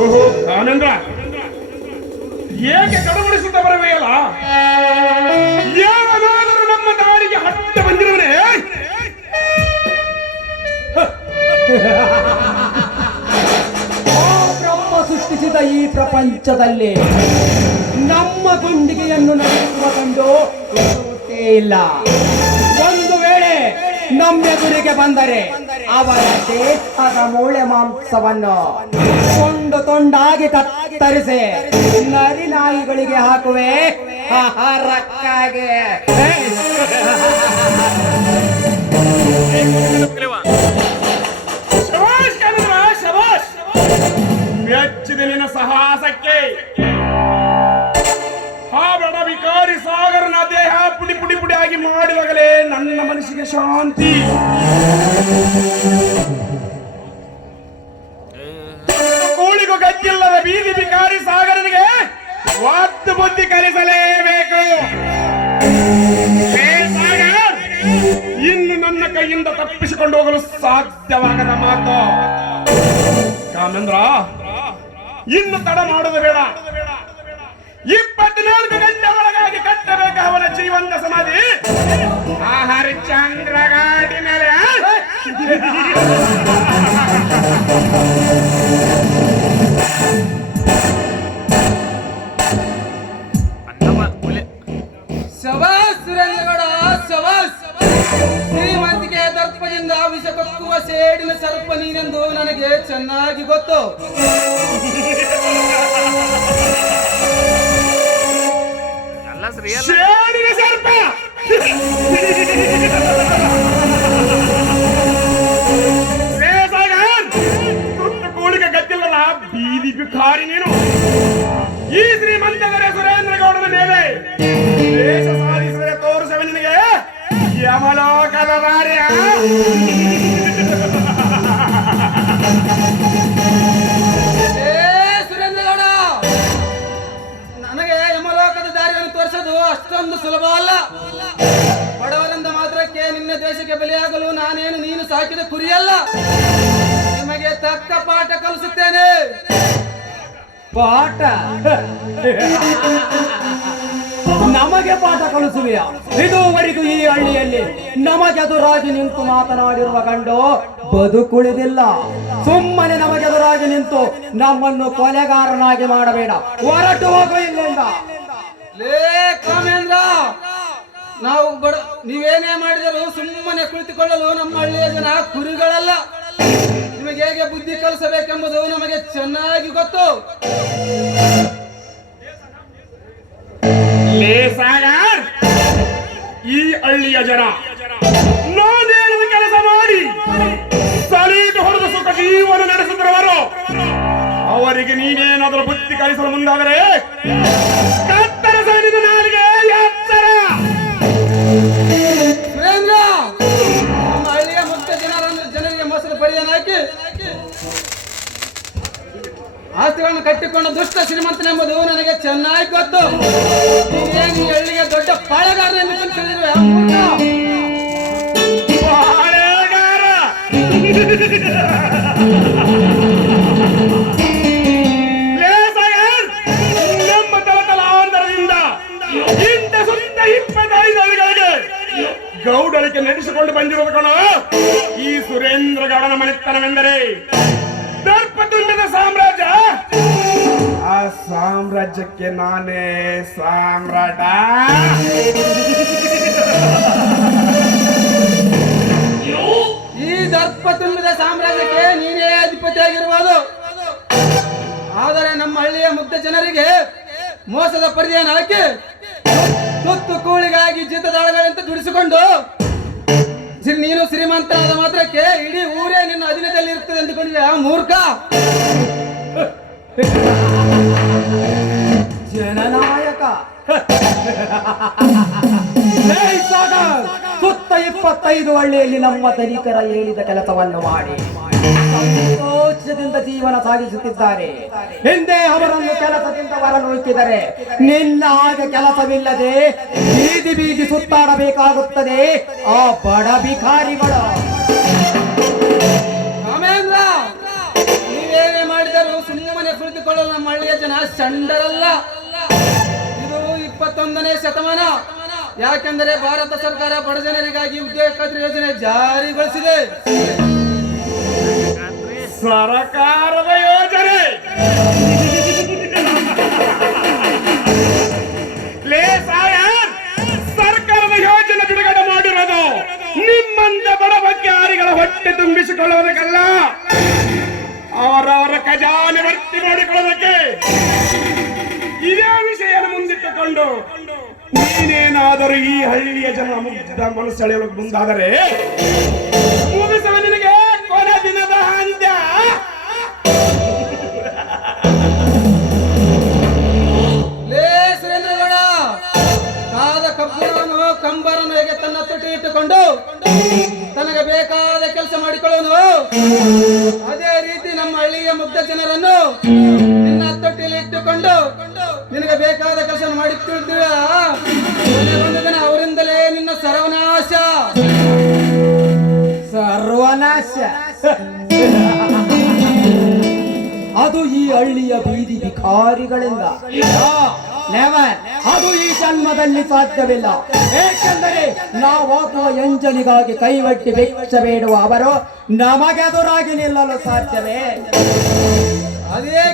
ಓಹೋ. ಆನಂದ್ರ ಏಕೆ ಕಡಮಡಿಸುತ್ತ ಬರಬೇಯಲ್ಲ? ಯಾವನಾದರೂ ನಮ್ಮ ದಾರಿಗೆ ಹತ್ತ ಬಂದಿರುವನೇ ಬ್ರಹ್ಮ ಸೃಷ್ಟಿಸಿದ ಈ ಪ್ರಪಂಚದಲ್ಲಿ ನಮ್ಮ ಗುಂಡಿಗೆಯನ್ನು ನಡೆಸುವ ಕಂಡು ಇಲ್ಲ. ನಮ್ಮೆದುರಿಗೆ ಬಂದರೆ ಅವರ ದೇಹದ ಮೂಳೆ ಮಾಂಸವನ್ನು ತುಂಡು ತುಂಡಾಗಿ ಕತ್ತರಿಸಿ ನರಿ ನಾಯಿಗಳಿಗೆ ಹಾಕುವೆ. ಆಹಾರಕ್ಕಾಗಿ ಮೆಚ್ಚಿದಲಿನ ಸಾಹಸಕ್ಕೆ. ಆಗಿ ಮಾಡಿದಾಗಲೇ ನನ್ನ ಮನಸ್ಸಿಗೆ ಶಾಂತಿ. ಕೂಳಿಗೂ ಗದ್ದಿಲ್ಲದ ಬೀದಿ ಬಿಕಾರಿ ಸಾಗರನಿಗೆ ವಾತು ಬುದ್ಧಿ ಕಲಿಸಲೇಬೇಕು. ಇನ್ನು ನನ್ನ ಕೈಯಿಂದ ತಪ್ಪಿಸಿಕೊಂಡು ಹೋಗಲು ಸಾಧ್ಯವಾಗದ ಮಾತು. ಕಾಮೇಂದ್ರ, ಇನ್ನು ತಡ ಮಾಡುವುದು ಬೇಡ. ಇಪ್ಪತ್ನಾಲ್ಕು ಗಂಟೆ ಒಳಗಾಗಿ ಕಟ್ಟಬೇಕು ಅವನ ಜೀವಂತ ಸಮಾಧಿ. ಆ ಹರಿಚಂದ್ರ ಗಾಡಿ ಮೇಲೆ ಶಬಾಸ್ ಸುರೇಂದ್ರಗೌಡ ಶಬಾಸ್ ಶ್ರೀಮಂತಿಗೆ ದರ್ಪದಿಂದ ವಿಷ ಕಕ್ಕುವ ಸೇಡಿನ ಸರ್ಪ ನೀನೆಂದು ನನಗೆ ಚೆನ್ನಾಗಿ ಗೊತ್ತು. ಬೀದಿ ಬಿಖಾರಿ ನೀನು. ಈ ಶ್ರೀಮಂತದರೆ ಸುರೇಂದ್ರ ಗೌಡನ ಮೇಲೆ. ದೇಶ ಸಾಧಿಸಿದರೆ ತೋರಿಸುವೆ ನಿನಗೆ. ಯಮಲೋಕದ ಭಾರ್ಯ. ಸುರೇಂದ್ರ ಸುರೇಂದ್ರಗೌಡ, ನನಗೆ ಯಮಲೋಕದ ದಾರಿಯನ್ನು ತೋರಿಸೋದು ಅಷ್ಟೊಂದು ಸುಲಭ ಅಲ್ಲ. ಬಡವರಿಂದ ಮಾತ್ರಕ್ಕೆ ನಿನ್ನ ದೇಶಕ್ಕೆ ಬಲಿಯಾಗಲು ನಾನೇನು ನೀನು ಸಾಕಿದ ಕುರಿಯಲ್ಲ. ನಿಮಗೆ ತಕ್ಕ ಪಾಠ ಕಲಿಸುತ್ತೇನೆ. ಪಾಠ? ನಮಗೆ ಪಾಠ ಕಲಿಸುವೆಯ? ಇದುವರೆಗೂ ಈ ಹಳ್ಳಿಯಲ್ಲಿ ನಮಗೆ ಎದುರಾಗಿ ನಿಂತು ಮಾತನಾಡಿರುವ ಗಂಡು ಬದುಕುಳಿದಿಲ್ಲ ಸುಮ್ಮನೆ ನಮಗೆದುರಾಗಿ ನಿಂತು ನಮ್ಮನ್ನು ಕೊಲೆಗಾರನಾಗಿ ಮಾಡಬೇಡ. ಹೊರಟು ಹೋಗು ಇಲ್ಲಿಂದ. ಲೇ ಕಾಮೇಂದ್ರ ನಾವು ಬಡ ನೀವೇನೇ ಮಾಡಿದರೂ ಸುಮ್ಮನೆ ಕುಳಿತುಕೊಳ್ಳಲು ನಮ್ಮ ಹಳ್ಳಿಯ ಜನ ಕುರಿಗಳಲ್ಲ. ನಿಮಗೆ ಹೇಗೆ ಬುದ್ಧಿ ಕಲಿಸಬೇಕೆಂಬುದು ನಮಗೆ ಚೆನ್ನಾಗಿ ಗೊತ್ತು. ಈ ಹಳ್ಳಿಯ ಜನ ನಾನೇನು ಕೆಲಸ ಮಾಡಿ. ಸಲೀಟು ಹೊಡೆದು ಸುಖ ಜೀವನ ನಡೆಸುತ್ತಿರುವರು ಅವರಿಗೆ ನೀನೇನಾದರೂ ಬುದ್ಧಿ ಕಲಿಸಲು ಮುಂದಾದರೆ ಪರಿಯಾನ ಆಸ್ತಿಗಳನ್ನು ಕಟ್ಟಿಕೊಂಡು ದುಷ್ಟ ಶ್ರೀಮಂತನೆಂಬುದು ನನಗೆ ಚೆನ್ನಾಗಿ ಗೊತ್ತು. ಹಳ್ಳಿಗೆ ದೊಡ್ಡ ಪಾಳೆಗಾರ ಎಂದು ತಿಳಿದಿರುವೆ ಗೌಡಳಿಕೆ ನಡೆಸಿಕೊಂಡು ಬಂದಿರುವುದು ಕಣ. ಈ ಸುರೇಂದ್ರ ಗೌಡನ ಮನೆತನವೆಂದರೆ ದರ್ಪತುಂಡದ ಸಾಮ್ರಾಜ್ಯ. ಆ ಸಾಮ್ರಾಜ್ಯಕ್ಕೆ ನಾನೇ ಸಾಮ್ರಾಟ. ಈ ದರ್ಪತುಂಬದ ಸಾಮ್ರಾಜ್ಯಕ್ಕೆ ನೀನೇ ಅಧಿಪತಿಯಾಗಿರುವುದು ಆದರೆ ನಮ್ಮ ಹಳ್ಳಿಯ ಮುಗ್ಧ ಜನರಿಗೆ ಮೋಸದ ಪರಿಧಿಯನ್ನು ಹಾಕಿ ತುತ್ತು ಕೂಳಿಗಾಗಿ ಅಂತ ದುಡಿಸಿಕೊಂಡು ನೀನು ಆದ ಮಾತ್ರಕ್ಕೆ ಇಡೀ ಊರೇ ನಿನ್ನ ಅಧೀನದಲ್ಲಿ ಇರ್ತದೆ ಎಂದುಕೊಂಡಿದ್ದೆ ಆ ಮೂರ್ಖ ಜನನಾಯಕ! ಸುತ್ತ ಇಪ್ಪತ್ತೈದು ಹಳ್ಳಿಯಲ್ಲಿ ನಮ್ಮ ಧನಿಕರ ಹೇಳಿದ ಕೆಲಸವನ್ನು ಮಾಡಿ ಸಂತೋಷದಿಂದ ಜೀವನ ಸಾಗಿಸುತ್ತಿದ್ದಾರೆ. ಹಿಂದೆ ಅವರನ್ನು ಕೆಲಸದಿಂದ ಹೊರನೂಕಿದರೆ ನಿನ್ನ ಹಾಗೆ ಕೆಲಸವಿಲ್ಲದೆ ಬೀದಿ ಬೀದಿ ಸುತ್ತಾಡಬೇಕಾಗುತ್ತದೆ, ಆ ಬಡ ಭಿಕಾರಿಗಳು. ರಾಮೇಂದ್ರ, ನೀವೇನೇ ಮಾಡಿದರೂ ಸುಮ್ಮನೆ ಕುಳಿತು ಚಂಡರಲ್ಲ. ಇದು ಇಪ್ಪತ್ತೊಂದನೇ ಶತಮಾನ. ಯಾಕೆಂದರೆ ಭಾರತ ಸರ್ಕಾರ ಬಡ ಜನರಿಗಾಗಿ ಉದ್ಯೋಗ ಯೋಜನೆ ಜಾರಿಗೊಳಿಸಿದೆ. ಸರಕಾರದ ಯೋಜನೆ. ಸರ್ಕಾರದ ಯೋಜನೆ ಬಿಡುಗಡೆ ಮಾಡಿರೋದು ನಿಮ್ಮಂತ ಬಡ ಬಗ್ಗಾರಿಗಳ ಹೊಟ್ಟೆ ತುಂಬಿಸಿಕೊಳ್ಳುವುದಕ್ಕಲ್ಲ. ಅವರವರ ಖಜಾನೆ ಭರ್ತಿ ಮಾಡಿಕೊಳ್ಳೋದಕ್ಕೆ ಇದೇ ವಿಷಯ ಮುಂದಿಟ್ಟುಕೊಂಡು ನೀನೇನಾದರೂ ಈ ಹಳ್ಳಿಯ ಜನ ಮುಗ್ಧ ಮನಸ್ಸೆಳೆಯಲು ಮುಂದಾದರೆ ಇಟ್ಟುಕೊಂಡು ತನಗೆ ಬೇಕಾದ ಕೆಲಸ ಮಾಡಿಕೊಳ್ಳುವನು. ಅದೇ ರೀತಿ ನಮ್ಮ ಹಳ್ಳಿಯ ಮುಗ್ಧ ಜನರನ್ನು ನಿನ್ನ ತೊಟ್ಟಿಲಿ ಇಟ್ಟುಕೊಂಡು ನಿನಗೆ ಬೇಕಾದ ಕೆಲಸ ಮಾಡಿಕೊಳ್ತೀವ ದಿನ ಅವರಿಂದಲೇ ನಿನ್ನ ಸರ್ವನಾಶ. ಸರ್ವನಾಶ. ಅದು ಈ ಹಳ್ಳಿಯ ಬೀದಿ ಭಿಕಾರಿಗಳಿಂದ. ನೆವರ್ ಅದು ಈ ಜನ್ಮದಲ್ಲಿ ಸಾಧ್ಯವಿಲ್ಲ. ಏಕೆಂದರೆ ನಾವಾಗುವ ಎಂಜಲಿಗಾಗಿ ಕೈವಟ್ಟಿ ಭಿಕ್ಷ ಬೇಡುವ ಅವರು ನಮಗೆದುರಾಗಿ ನಿಲ್ಲಲು ಸಾಧ್ಯವೇ? ಅದೇ